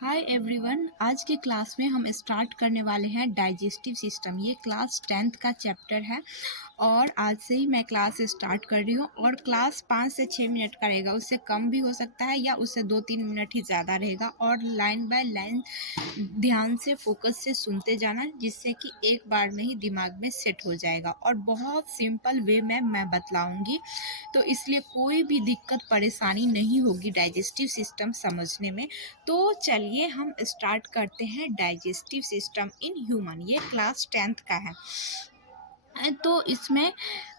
Hi everyone, आज के class में हम स्टार्ट करने वाले हैं डाइजेस्टिव सिस्टम। ये क्लास 10th का चैप्टर है और आज से ही मैं क्लास स्टार्ट कर रही हूँ। और क्लास 5 से 6 मिनट का रहेगा, उससे कम भी हो सकता है या उससे 2-3 मिनट ही ज़्यादा रहेगा। और लाइन बाय लाइन ध्यान से फोकस से सुनते जाना, जिससे कि एक बार में ही दिमाग में सेट हो जाएगा और बहुत सिंपल वे में मैं बतलाऊँगी। तो इसलिए कोई भी दिक्कत परेशानी नहीं होगी डाइजेस्टिव सिस्टम समझने में। तो चलिए हम स्टार्ट करते हैं डाइजेस्टिव सिस्टम इन ह्यूमन। ये क्लास 10th का है। तो इसमें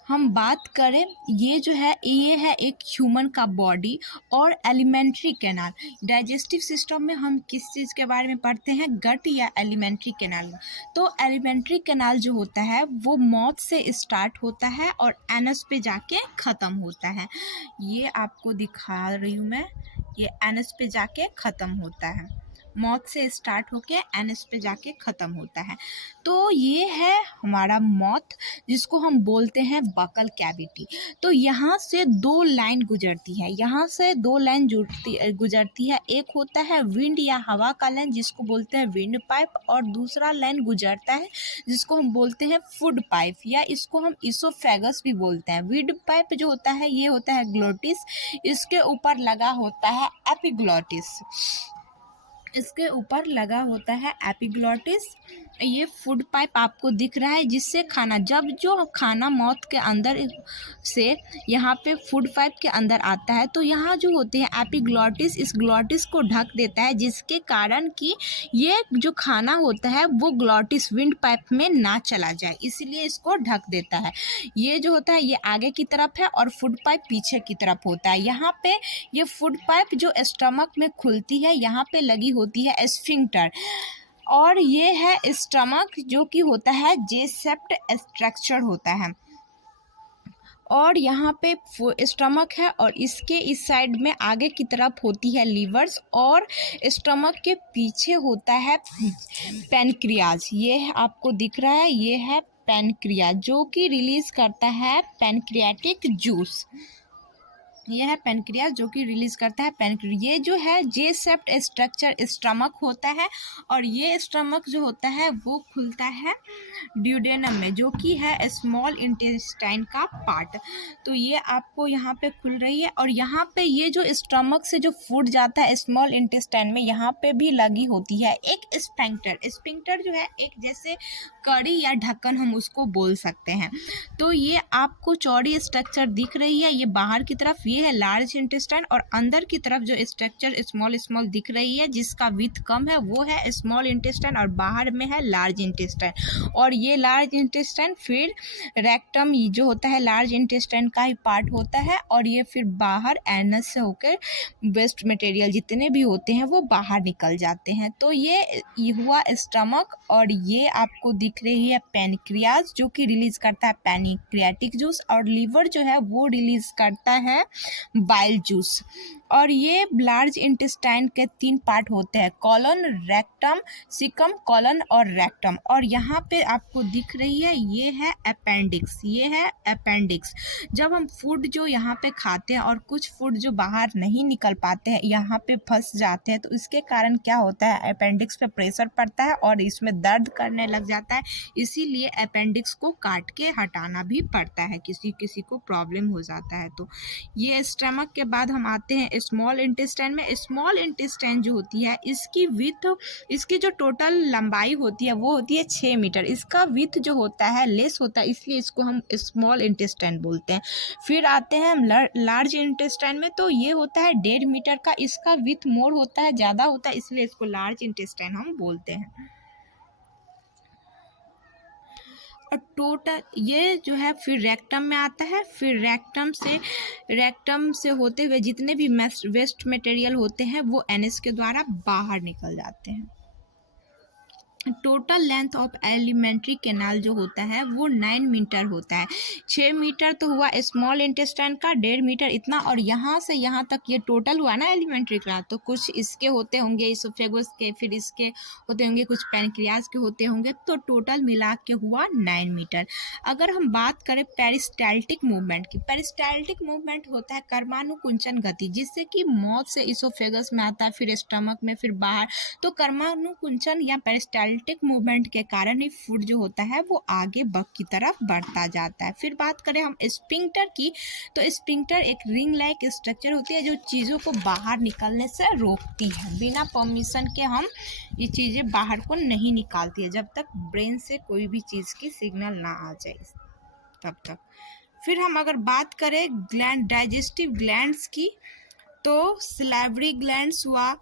हम बात करें, ये जो है ये है एक ह्यूमन का बॉडी और एलिमेंट्री कैनाल। डाइजेस्टिव सिस्टम में हम किस चीज़ के बारे में पढ़ते हैं, गट या एलिमेंट्री कैनाल। तो एलिमेंट्री कैनाल जो होता है वो माउथ से स्टार्ट होता है और एनस पे जाके ख़त्म होता है। ये आपको दिखा रही हूँ मैं, ये एनस पे जाके ख़त्म होता है। माउथ से स्टार्ट होके एनस पे जाके ख़त्म होता है। तो ये है हमारा माउथ, जिसको हम बोलते हैं बकल कैविटी। तो यहाँ से दो लाइन गुजरती है, यहाँ से दो लाइन गुजरती है। एक होता है विंड या हवा का लाइन, जिसको बोलते हैं विंड पाइप, और दूसरा लाइन गुजरता है जिसको हम बोलते हैं फूड पाइप, या इसको हम इसोफेगस भी बोलते हैं। विंड पाइप जो होता है ये होता है ग्लोटिस, इसके ऊपर लगा होता है एपिग्लोटिस, इसके ऊपर लगा होता है एपिग्लोटिस। ये फूड पाइप आपको दिख रहा है, जिससे खाना, जब जो खाना माउथ के अंदर से यहाँ पे फूड पाइप के अंदर आता है, तो यहाँ जो होते हैं एपिग्लोटिस, इस ग्लोटिस को ढक देता है, जिसके कारण कि ये जो खाना होता है वो ग्लोटिस विंड पाइप में ना चला जाए, इसलिए इसको ढक देता है। ये जो होता है ये आगे की तरफ है और फूड पाइप पीछे की तरफ होता है। यहाँ पे ये फूड पाइप जो स्टमक में खुलती है, यहाँ पे लगी होती है स्फिंक्टर, और ये है स्टमक जो कि होता है जे सेप्ट स्ट्रक्चर होता है। और यहाँ पे स्टमक है और इसके इस साइड में आगे की तरफ होती है लीवर्स, और स्टमक के पीछे होता है पैनक्रियाज। ये आपको दिख रहा है, ये है पैनक्रियाज, जो कि रिलीज करता है पैनक्रियाटिक जूस। ये है पेनक्रियास जो कि रिलीज करता है पेनक्रियास। ये जो है जे सेप्ट स्ट्रक्चर स्टमक होता है, और ये स्टमक जो होता है वो खुलता है ड्यूडेनम में, जो कि है स्मॉल इंटेस्टाइन का पार्ट। तो ये आपको यहाँ पे खुल रही है, और यहाँ पे ये जो स्टमक से जो फूड जाता है स्मॉल इंटेस्टाइन में, यहाँ पे भी लगी होती है एक स्फिंक्टर। स्फिंक्टर जो है एक जैसे कड़ी या ढक्कन हम उसको बोल सकते हैं। तो ये आपको चौड़ी स्ट्रक्चर दिख रही है, ये बाहर की तरफ ये है लार्ज इंटेस्टाइन, और अंदर की तरफ जो स्ट्रक्चर स्मॉल स्मॉल दिख रही है जिसका विड्थ कम है वो है स्मॉल इंटेस्टाइन, और बाहर में है लार्ज इंटेस्टाइन। और ये लार्ज इंटेस्टाइन फिर रेक्टम जो होता है लार्ज इंटेस्टाइन का ही पार्ट होता है, और ये फिर बाहर एनस से होकर वेस्ट मटेरियल जितने भी होते हैं वो बाहर निकल जाते हैं। तो ये हुआ स्टमक, और ये आपको दिख रही है पैनक्रियाज जो कि रिलीज करता है पैनक्रियाटिक जूस, और लीवर जो है वो रिलीज करता है बाइल जूस। और ये लार्ज इंटेस्टाइन के 3 पार्ट होते हैं, कॉलन, रेक्टम, सिकम, कॉलन और रेक्टम। और यहाँ पे आपको दिख रही है ये है अपेंडिक्स, ये है अपेंडिक्स। जब हम फूड जो यहाँ पे खाते हैं और कुछ फूड जो बाहर नहीं निकल पाते हैं, यहाँ पे फंस जाते हैं, तो इसके कारण क्या होता है, अपेंडिक्स पे प्रेशर पड़ता है और इसमें दर्द करने लग जाता है। इसीलिए अपेंडिक्स को काट के हटाना भी पड़ता है, किसी किसी को प्रॉब्लम हो जाता है। तो ये स्टमक के बाद हम आते हैं स्मॉल इंटेस्टाइन में। स्मॉल इंटेस्टाइन जो होती है इसकी विथ, इसकी जो टोटल लंबाई होती है वो होती है 6 मीटर। इसका विथ जो होता है लेस होता है, इसलिए इसको हम स्मॉल इंटेस्टाइन बोलते हैं। फिर आते हैं हम लार्ज इंटेस्टाइन में, तो ये होता है 1.5 मीटर का, इसका विथ मोर होता है, ज़्यादा होता है, इसलिए इसको लार्ज इंटेस्टाइन हम बोलते हैं। और टोटल ये जो है फिर रेक्टम में आता है, फिर रेक्टम से होते हुए जितने भी वेस्ट मटेरियल होते हैं वो एनएस के द्वारा बाहर निकल जाते हैं। Total length of alimentary canal जो होता है वो 9 मीटर होता है। 6 मीटर तो हुआ स्मॉल इंटेस्टाइन का, 1.5 मीटर इतना, और यहाँ से यहाँ तक ये टोटल हुआ ना एलिमेंट्री कैनाल। तो कुछ इसके होते होंगे इसोफेगस के, फिर इसके होते होंगे कुछ पैनक्रियाज के होते होंगे, तो टोटल मिला के हुआ 9 मीटर। अगर हम बात करें पेरिस्टाल्टिक मूवमेंट की, पेरिस्टाल्टिक मूवमेंट होता है कर्मानुकुंचन गति, जिससे कि मौत से इसोफेगस में आता है, फिर स्टमक में, फिर बाहर। तो कर्मानुकुंचन या पेरिस्टाल्टिक मूवमेंट के कारण ही फूड जो होता है वो आगे की तरफ बढ़ता जाता है। फिर बात करें हम स्पिंक्टर की, तो स्पिंक्टर एक रिंग लाइक स्ट्रक्चर होती है जो चीज़ों को बाहर निकलने से रोकती है। बिना परमिशन के हम ये चीज़ें बाहर को नहीं निकालती है, जब तक ब्रेन से कोई भी चीज़ की सिग्नल ना आ जाए तब तक। फिर हम अगर बात करें ग्लैंड, डाइजेस्टिव ग्लैंड्स की, तो सलाइवरी ग्लैंड्स हुआ,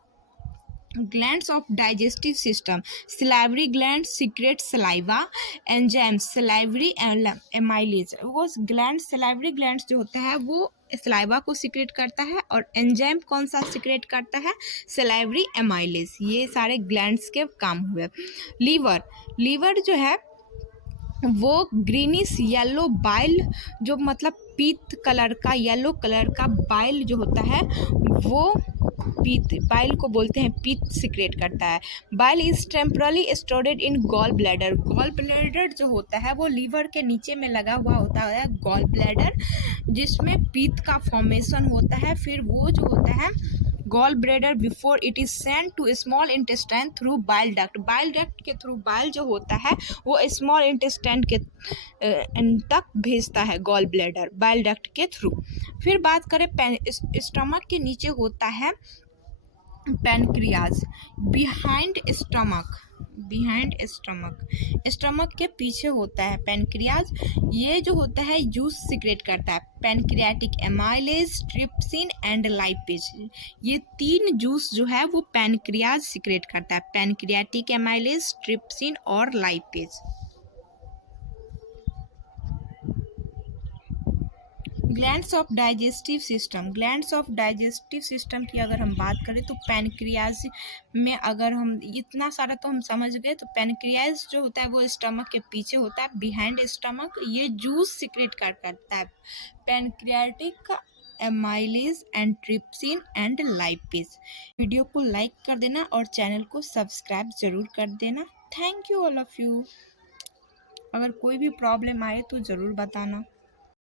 glands of digestive system. Salivary gland secret saliva, enzyme salivary amylase. वो ग्लैंड, सलाइवरी ग्लैंड्स जो होता है वो सलाइवा को सीक्रेट करता है, और एंजाइम कौन सा सीक्रेट करता है, सलाइवरी एमाइलेज। ये सारे ग्लैंड्स के काम हुए। लीवर, लीवर जो है वो ग्रीनिश येलो बाइल, जो मतलब पीत कलर का, येलो कलर का बाइल जो होता है वो पीत, बाइल को बोलते हैं पीत, सीक्रेट करता है। Bile is temporarily stored in gall bladder. Gall bladder जो होता है वो लीवर के नीचे में लगा हुआ होता है गॉल ब्लैडर, जिसमें पीत का फॉर्मेशन होता है। फिर वो जो होता है gall bladder before it is send to small intestine through bile duct, bile duct के थ्रू बाइल जो होता है वो स्मॉल इंटेस्टाइन के तक भेजता है गॉल ब्लैडर, बाइल डक्ट के थ्रू। फिर बात करें स्टमक के नीचे होता है pancreas, behind stomach, behind stomach, stomach के पीछे होता है पैनक्रियाज। ये जो होता है जूस सीक्रेट करता है, pancreatic amylase, trypsin and lipase. ये 3 जूस जो है वो पैनक्रियाज सीक्रेट करता है, पैनक्रियाटिक एमाइलेज, ट्रिप्सिन और lipase. Glands of digestive system, glands of digestive system की अगर हम बात करें तो पैनक्रियाज में, अगर हम इतना सारा तो हम समझ गए, तो पैनक्रियाज जो होता है वो स्टमक के पीछे होता है, बिहाइंड स्टमक। ये जूस सीक्रेट करता है, pancreatic amylase and trypsin and lipase. Video को लाइक कर देना और चैनल को सब्सक्राइब ज़रूर कर देना। Thank you all of you. अगर कोई भी प्रॉब्लम आए तो ज़रूर बताना।